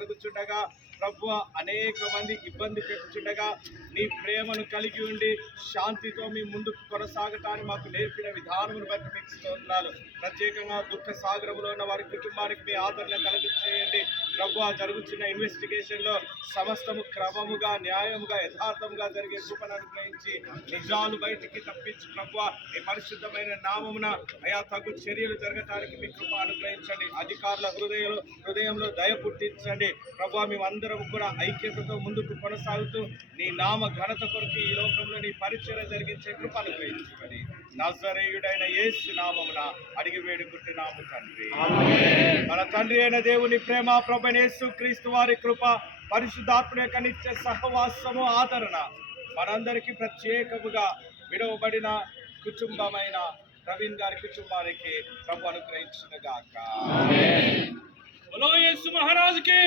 జరుగుతుండగా ప్రభువా అనేక మంది ఇబ్బంది పెట్టుచుండగా నీ ప్రేమను కలిగి ఉండి శాంతితో మీ ముందుకు కొనసాగటాన్ని మాకు నేర్పిన విధానమును బట్టి మీకు స్తోత్రాలు. ప్రత్యేకంగా దుఃఖ సాగరంలో ఉన్న వారి కుటుంబానికి మీ ఆదరణ కలుగు చేయండి ప్రభువా. జరుగుతున్న ఇన్వెస్టిగేషన్లో సమస్తము క్రమముగా న్యాయముగా యథార్థముగా జరిగే కృపను అనుగ్రహించి నిజాలు బయటికి తప్పించి ప్రభువా మీ పరిశుద్ధమైన నామమున అయా తగు చర్యలు జరగటానికి మీ కృప అనుగ్రహించండి. అధికారుల హృదయంలో దయ పుట్టించండి ప్రభువా. మేమందరం కూడా ఐక్యతతో ముందుకు కొనసాగుతూ నీ నామ ఘనత కొరకు ఈ లోకంలో నీ పరిచయం జరిగించే కృప అనుగ్రహించమని నజరేయుడైన యేసు నామమున అడిగి వేడుకుంటున్నాము తండ్రి. మన తండ్రి అయిన దేవుని ప్రేమ, ప్రభువైన యేసు క్రీస్తు వారి కృప, పరిశుద్ధాత్మ యొక్క నిత్య సహవాసము ఆదరణ మనందరికీ ప్రత్యేకముగా విడవబడిన కుటుంబమైన ప్రవీణ్ గారి కుటుంబానికి ప్రభు అనుగ్రహించును గాక. బోలో యేసు మహారాజుకి.